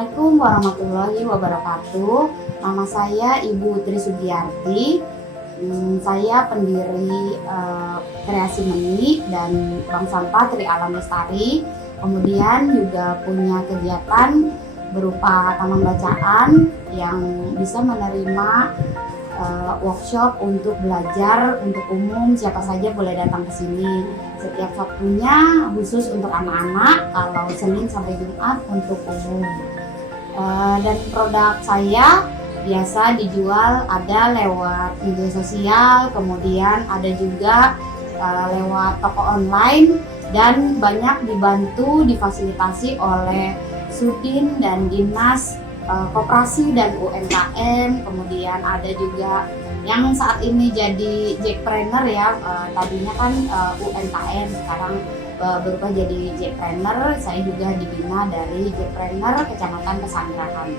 Assalamualaikum warahmatullahi wabarakatuh. Nama saya Ibu Tri Sugiyarti. Saya pendiri Kreasi Meni dan Bank Sampah Tri Alam Lestari. Kemudian juga punya kegiatan berupa taman bacaan yang bisa menerima workshop untuk belajar untuk umum, siapa saja boleh datang ke sini. Setiap Sabtunya khusus untuk anak-anak, kalau Senin sampai Jumat untuk umum. Dan produk saya biasa dijual ada lewat media sosial, kemudian ada juga lewat toko online, dan banyak dibantu difasilitasi oleh Sudin dan Dinas Koperasi dan UMKM. Kemudian ada juga yang saat ini jadi Jackpreneur ya, tadinya kan UMKM, sekarang berubah jadi Jackpreneur. Saya juga dibina dari Jackpreneur Kecamatan Pesanggerahan.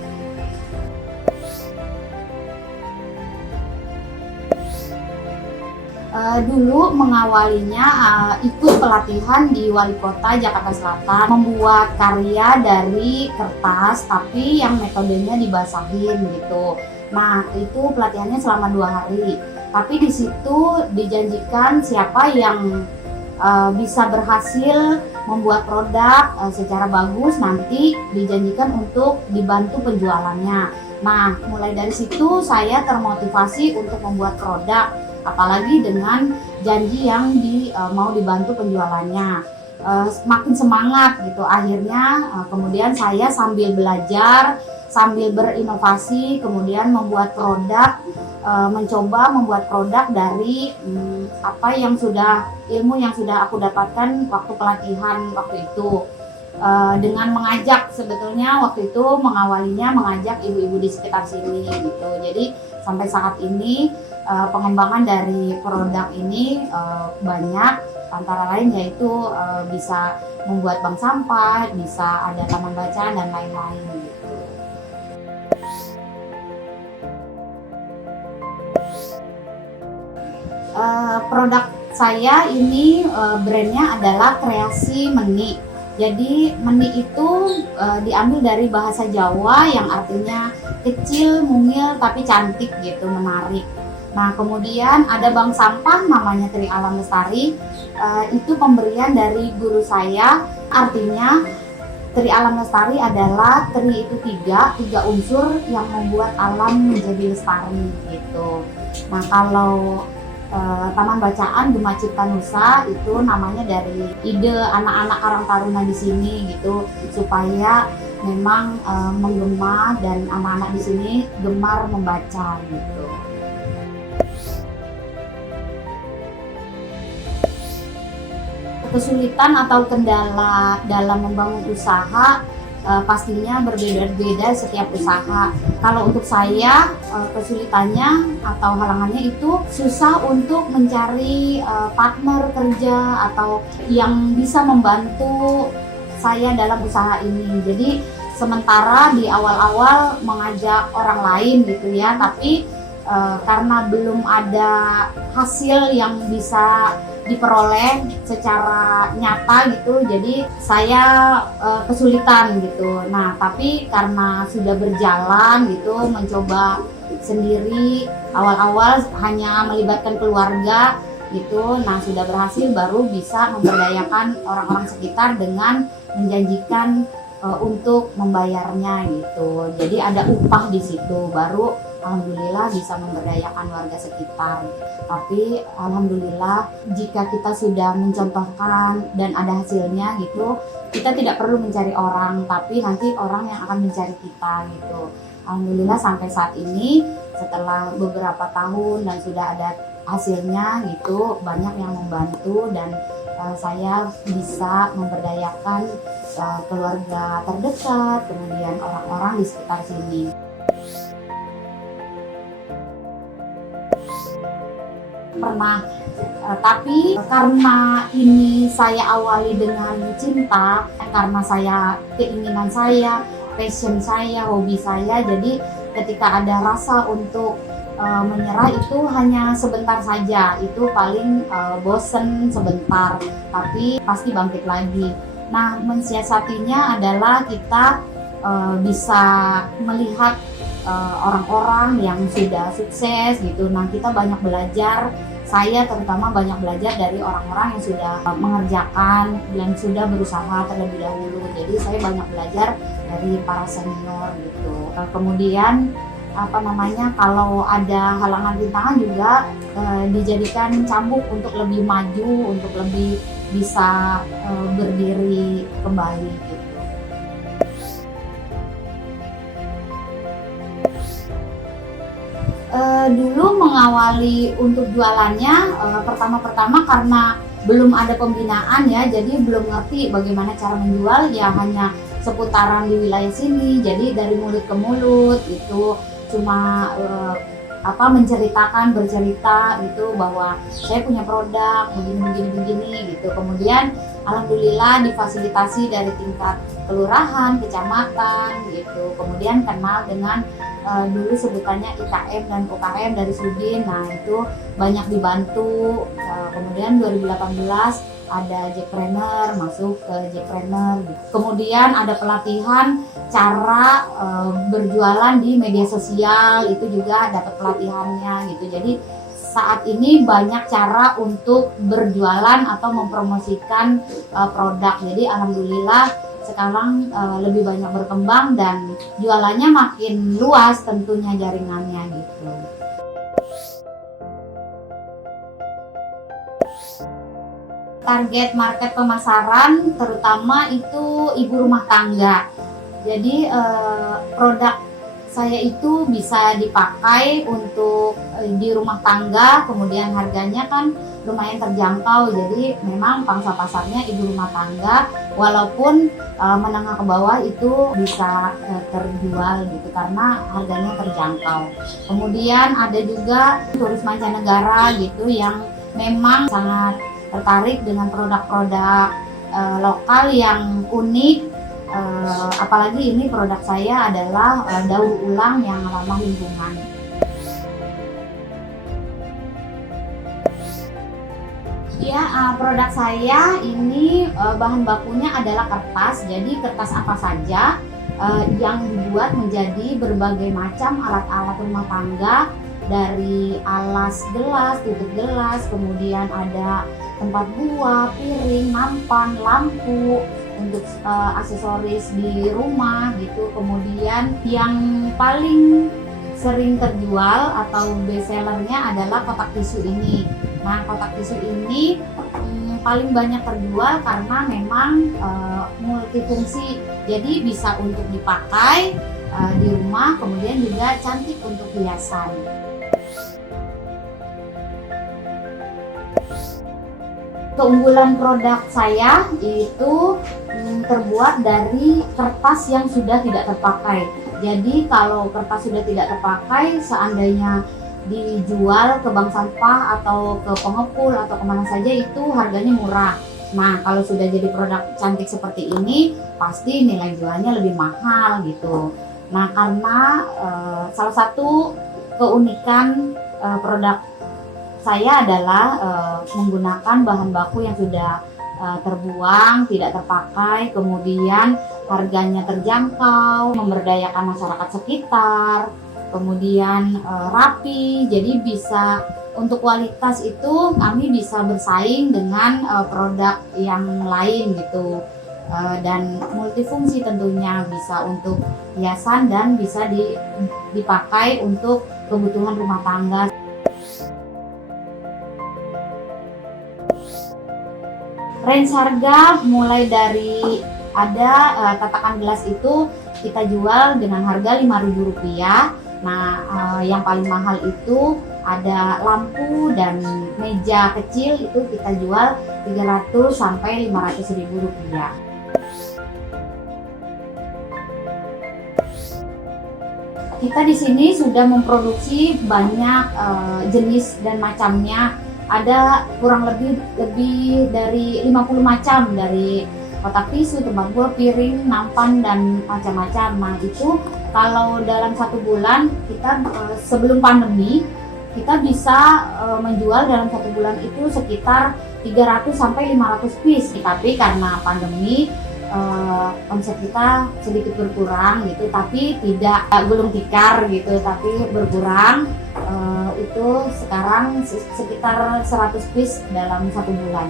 Dulu mengawalinya ikut pelatihan di Wali Kota Jakarta Selatan, membuat karya dari kertas tapi yang metodenya dibasahin gitu. Nah, itu pelatihannya selama 2 hari. Tapi di situ dijanjikan siapa yang bisa berhasil membuat produk secara bagus, nanti dijanjikan untuk dibantu penjualannya. Nah, mulai dari situ saya termotivasi untuk membuat produk, apalagi dengan janji yang mau dibantu penjualannya. Makin semangat gitu. Akhirnya kemudian saya sambil belajar, sambil berinovasi, kemudian membuat produk, mencoba membuat produk dari ilmu yang sudah aku dapatkan waktu pelatihan waktu itu. Dengan mengajak, sebetulnya waktu itu mengawalinya mengajak ibu-ibu di sekitar sini gitu. Jadi sampai saat ini pengembangan dari produk ini banyak, antara lain yaitu bisa membuat bank sampah, bisa ada taman bacaan dan lain-lain gitu. Produk saya ini brandnya adalah Kreasi Meni. Jadi Meni itu diambil dari bahasa Jawa yang artinya kecil, mungil tapi cantik gitu, menarik. Nah, kemudian ada bank sampah namanya Tri Alam Lestari. Itu pemberian dari guru saya, artinya Tri Alam Lestari adalah Tri itu tiga unsur yang membuat alam menjadi lestari gitu. Nah, kalau Taman Bacaan Gema Cipta Nusa itu namanya dari ide anak-anak Karang Taruna di sini gitu, supaya memang menggema dan anak-anak di sini gemar membaca gitu. Kesulitan atau kendala dalam membangun usaha pastinya berbeda-beda setiap usaha. Kalau untuk saya kesulitannya atau halangannya itu susah untuk mencari partner kerja atau yang bisa membantu saya dalam usaha ini. Jadi sementara di awal-awal mengajak orang lain gitu ya, tapi karena belum ada hasil yang bisa diperoleh secara nyata gitu, jadi saya kesulitan gitu. Nah, tapi karena sudah berjalan gitu, mencoba sendiri, awal-awal hanya melibatkan keluarga gitu, nah sudah berhasil, baru bisa memberdayakan orang-orang sekitar dengan menjanjikan untuk membayarnya gitu. Jadi ada upah di situ, baru alhamdulillah bisa memberdayakan warga sekitar. Tapi alhamdulillah jika kita sudah mencontohkan dan ada hasilnya gitu, kita tidak perlu mencari orang, tapi nanti orang yang akan mencari kita gitu. Alhamdulillah sampai saat ini setelah beberapa tahun dan sudah ada hasilnya gitu, banyak yang membantu dan saya bisa memberdayakan keluarga terdekat, kemudian orang-orang di sekitar sini. Pernah, tapi karena ini saya awali dengan cinta, karena keinginan saya, passion saya, hobi saya, jadi ketika ada rasa untuk menyerah itu hanya sebentar saja, itu paling bosen sebentar, tapi pasti bangkit lagi. Nah, mensiasatinya adalah kita bisa melihat orang-orang yang sudah sukses gitu. Nah, kita banyak belajar, saya terutama banyak belajar dari orang-orang yang sudah mengerjakan dan sudah berusaha terlebih dahulu. Jadi saya banyak belajar dari para senior gitu. Kemudian kalau ada halangan rintangan juga dijadikan cambuk untuk lebih maju, untuk lebih bisa berdiri kembali gitu. Dulu mengawali untuk jualannya pertama-pertama karena belum ada pembinaan ya, jadi belum ngerti bagaimana cara menjual, ya hanya seputaran di wilayah sini, jadi dari mulut ke mulut itu cuma bercerita gitu bahwa saya punya produk begini gitu. Kemudian alhamdulillah difasilitasi dari tingkat kelurahan, kecamatan gitu. Kemudian kenal dengan dulu sebutannya IKM dan UKM dari Sudin. Nah, itu banyak dibantu. Kemudian 2018 ada Jackpreneur, masuk ke Jackpreneur gitu. Kemudian ada pelatihan cara berjualan di media sosial, itu juga dapat pelatihannya gitu. Jadi saat ini banyak cara untuk berjualan atau mempromosikan produk. Jadi alhamdulillah sekarang lebih banyak berkembang dan jualannya makin luas tentunya jaringannya gitu. Target market pemasaran terutama itu ibu rumah tangga. Jadi produk saya itu bisa dipakai untuk di rumah tangga, kemudian harganya kan lumayan terjangkau. Jadi memang pangsa pasarnya ibu rumah tangga, walaupun menengah ke bawah itu bisa terjual gitu karena harganya terjangkau. Kemudian ada juga turis mancanegara gitu yang memang sangat tertarik dengan produk-produk lokal yang unik. Apalagi ini produk saya adalah daur ulang yang ramah lingkungan. Ya, produk saya ini bahan bakunya adalah kertas. Jadi kertas apa saja yang dibuat menjadi berbagai macam alat-alat rumah tangga, dari alas gelas, tutup gelas, kemudian ada tempat buah, piring, nampan, lampu untuk aksesoris di rumah gitu. Kemudian yang paling sering terjual atau best sellernya adalah kotak tisu ini. Nah, kotak tisu ini paling banyak terjual karena memang multifungsi. Jadi bisa untuk dipakai di rumah, kemudian juga cantik untuk hiasan. Keunggulan produk saya itu terbuat dari kertas yang sudah tidak terpakai. Jadi kalau kertas sudah tidak terpakai, seandainya dijual ke bank sampah atau ke pengepul atau kemana saja, itu harganya murah. Nah, kalau sudah jadi produk cantik seperti ini, pasti nilai jualnya lebih mahal gitu. Nah, karena salah satu keunikan produk saya adalah menggunakan bahan baku yang sudah terbuang, tidak terpakai, kemudian harganya terjangkau, memberdayakan masyarakat sekitar, kemudian rapi. Jadi bisa untuk kualitas itu kami bisa bersaing dengan produk yang lain gitu, dan multifungsi tentunya, bisa untuk hiasan dan bisa dipakai untuk kebutuhan rumah tangga. Range harga mulai dari ada tatakan gelas itu kita jual dengan harga Rp5.000. Nah, yang paling mahal itu ada lampu dan meja kecil, itu kita jual Rp300 sampai Rp500.000. Kita di sini sudah memproduksi banyak jenis dan macamnya. Ada kurang lebih dari 50 macam, dari kotak tisu, tempat buah, piring, nampan, dan macam-macam. Nah, itu kalau dalam 1 bulan kita sebelum pandemi kita bisa menjual dalam 1 bulan itu sekitar 300 sampai 500 piece. Tapi karena pandemi omset kita sedikit berkurang gitu, tapi tidak gulung tikar gitu, tapi berkurang. Itu sekarang sekitar 100 piece dalam 1 bulan.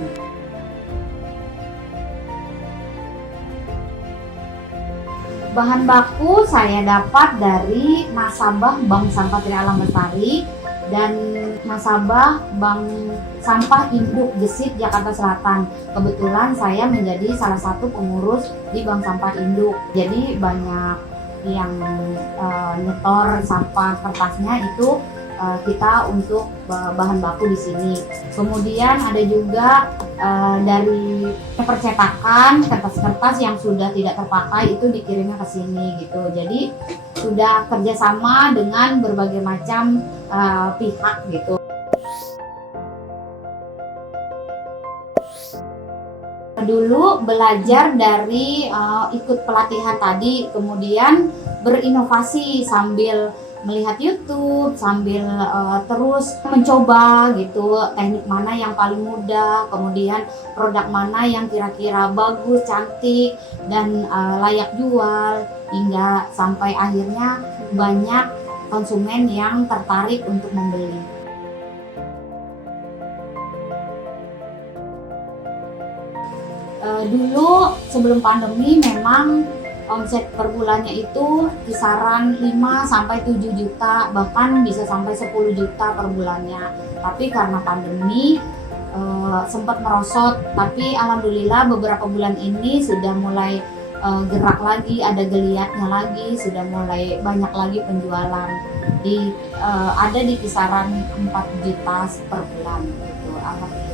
Bahan baku saya dapat dari nasabah Bank Sampah Tri Alam Lestari dan nasabah Bank Sampah Induk Gesit Jakarta Selatan. Kebetulan saya menjadi salah satu pengurus di Bank Sampah Induk. Jadi banyak yang nyetor sampah kertasnya itu kita untuk bahan baku di sini. Kemudian ada juga dari percetakan kertas-kertas yang sudah tidak terpakai itu dikirimnya ke sini gitu. Jadi sudah kerjasama dengan berbagai macam pihak gitu. Dulu belajar dari ikut pelatihan tadi, kemudian berinovasi sambil melihat YouTube, sambil terus mencoba gitu teknik mana yang paling mudah, kemudian produk mana yang kira-kira bagus, cantik, dan layak jual, hingga sampai akhirnya banyak konsumen yang tertarik untuk membeli. Dulu sebelum pandemi memang omset per bulannya itu kisaran 5-7 juta, bahkan bisa sampai 10 juta per bulannya. Tapi karena pandemi sempat merosot, tapi alhamdulillah beberapa bulan ini sudah mulai gerak lagi, ada geliatnya lagi, sudah mulai banyak lagi penjualan. Ada di kisaran 4 juta per bulan gitu, alhamdulillah.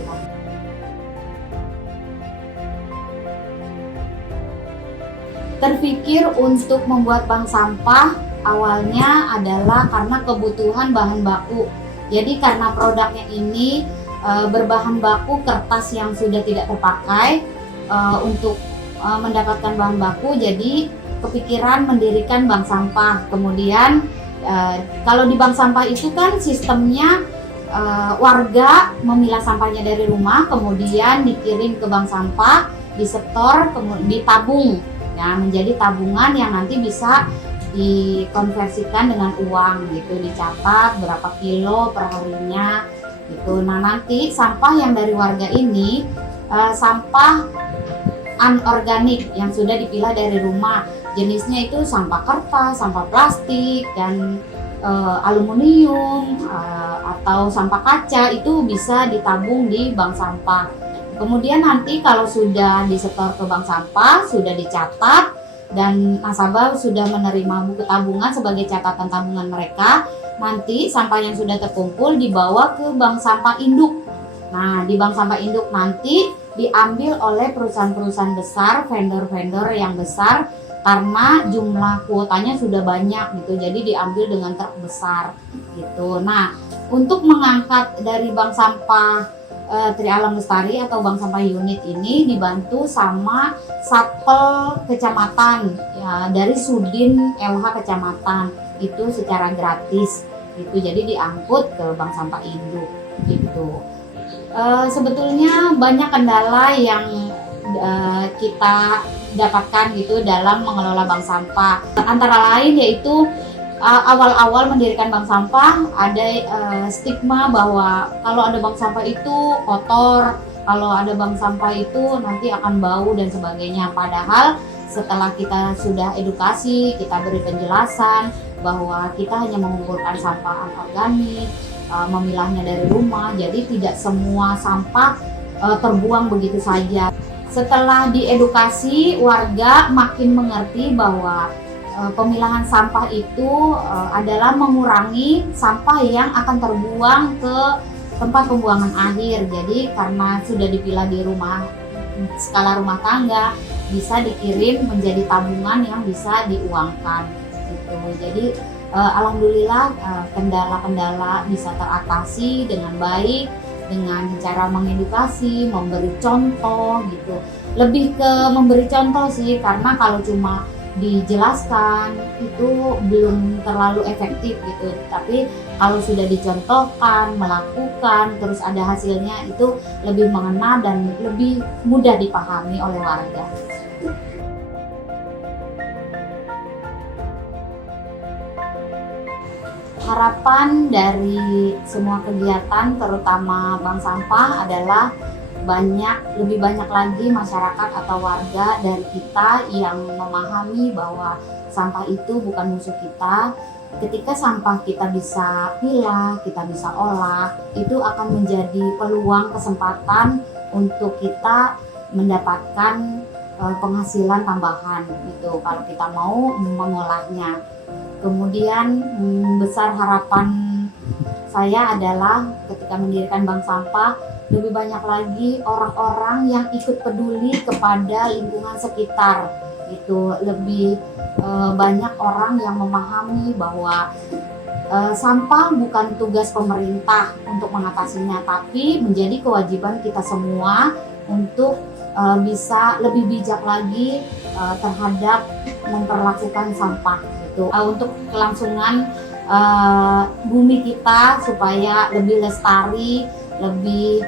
Terpikir untuk membuat bank sampah awalnya adalah karena kebutuhan bahan baku. Jadi karena produknya ini berbahan baku kertas yang sudah tidak terpakai, untuk mendapatkan bahan baku, jadi kepikiran mendirikan bank sampah. Kemudian kalau di bank sampah itu kan sistemnya warga memilah sampahnya dari rumah, kemudian dikirim ke bank sampah, disetor, kemudian ditabung. Ya, menjadi tabungan yang nanti bisa dikonversikan dengan uang gitu, dicatat berapa kilo per harinya gitu. Nah, nanti sampah yang dari warga ini sampah anorganik yang sudah dipilah dari rumah, jenisnya itu sampah kertas, sampah plastik, dan aluminium atau sampah kaca, itu bisa ditabung di bank sampah. Kemudian nanti kalau sudah disetor ke bank sampah, sudah dicatat, dan nasabah sudah menerima buku tabungan sebagai catatan tabungan mereka, nanti sampah yang sudah terkumpul dibawa ke bank sampah induk. Nah, di bank sampah induk nanti diambil oleh perusahaan-perusahaan besar, vendor-vendor yang besar, karena jumlah kuotanya sudah banyak gitu, jadi diambil dengan truk besar gitu. Nah, untuk mengangkat dari bank sampah Tri Alam Lestari atau Bank Sampah Unit ini dibantu sama Satpel Kecamatan ya, dari Sudin LH Kecamatan, itu secara gratis gitu. Jadi diangkut ke Bank Sampah Induk gitu. Sebetulnya banyak kendala yang kita dapatkan gitu dalam mengelola bank sampah. Antara lain yaitu awal-awal mendirikan bank sampah ada stigma bahwa kalau ada bank sampah itu kotor, kalau ada bank sampah itu nanti akan bau dan sebagainya. Padahal setelah kita sudah edukasi, kita beri penjelasan bahwa kita hanya mengumpulkan sampah anorganik, memilahnya dari rumah, jadi tidak semua sampah terbuang begitu saja. Setelah diedukasi, warga makin mengerti bahwa pemilahan sampah itu adalah mengurangi sampah yang akan terbuang ke tempat pembuangan akhir. Jadi karena sudah dipilah di rumah, skala rumah tangga, bisa dikirim menjadi tabungan yang bisa diuangkan gitu. Jadi alhamdulillah kendala-kendala bisa teratasi dengan baik dengan cara mengedukasi, memberi contoh gitu. Lebih ke memberi contoh sih, karena kalau cuma dijelaskan itu belum terlalu efektif gitu. Tapi kalau sudah dicontohkan, melakukan, terus ada hasilnya, itu lebih mengena dan lebih mudah dipahami oleh warga. Harapan dari semua kegiatan, terutama bank sampah, adalah lebih banyak lagi masyarakat atau warga dari kita yang memahami bahwa sampah itu bukan musuh kita. Ketika sampah kita bisa pilah, kita bisa olah, itu akan menjadi peluang kesempatan untuk kita mendapatkan penghasilan tambahan gitu kalau kita mau mengolahnya. Kemudian besar harapan saya adalah ketika mendirikan bank sampah, lebih banyak lagi orang-orang yang ikut peduli kepada lingkungan sekitar. Itu lebih banyak orang yang memahami bahwa sampah bukan tugas pemerintah untuk mengatasinya, tapi menjadi kewajiban kita semua untuk bisa lebih bijak lagi terhadap memperlakukan sampah gitu. Untuk kelangsungan bumi kita supaya lebih lestari, lebih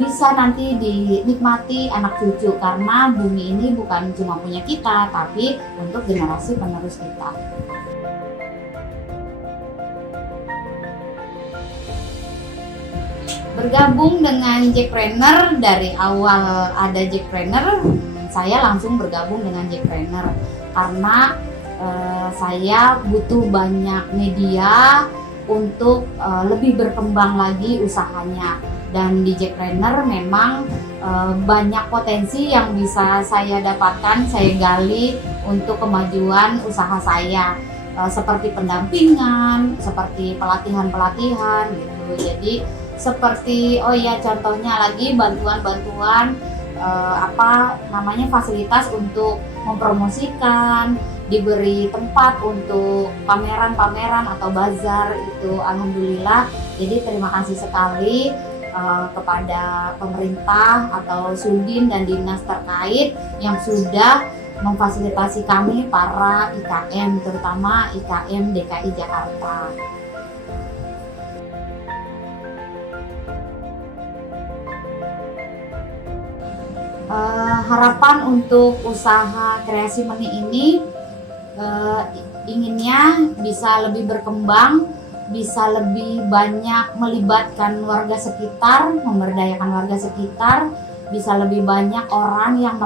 bisa nanti dinikmati anak cucu, karena bumi ini bukan cuma punya kita, tapi untuk generasi penerus kita. Bergabung dengan Jackpreneur, dari awal ada Jackpreneur, saya langsung bergabung dengan Jackpreneur karena saya butuh banyak media untuk lebih berkembang lagi usahanya. Dan di Jackpreneur memang banyak potensi yang bisa saya dapatkan, saya gali untuk kemajuan usaha saya, seperti pendampingan, seperti pelatihan-pelatihan gitu. Jadi seperti contohnya lagi bantuan-bantuan fasilitas untuk mempromosikan, diberi tempat untuk pameran-pameran atau bazar itu, alhamdulillah. Jadi terima kasih sekali kepada pemerintah atau Sudin dan dinas terkait yang sudah memfasilitasi kami para IKM, terutama IKM DKI Jakarta. Harapan untuk usaha kreasi meni ini inginnya bisa lebih berkembang, bisa lebih banyak melibatkan warga sekitar, memberdayakan warga sekitar, bisa lebih banyak orang yang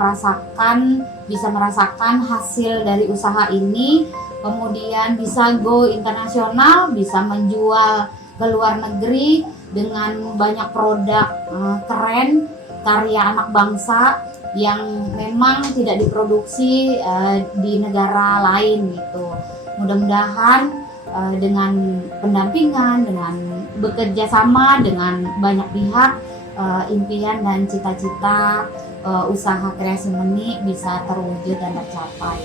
bisa merasakan hasil dari usaha ini, kemudian bisa go internasional, bisa menjual ke luar negeri dengan banyak produk keren, karya anak bangsa yang memang tidak diproduksi di negara lain gitu. Mudah-mudahan dengan pendampingan, dengan bekerja sama dengan banyak pihak, impian dan cita-cita usaha kreasi meni bisa terwujud dan tercapai.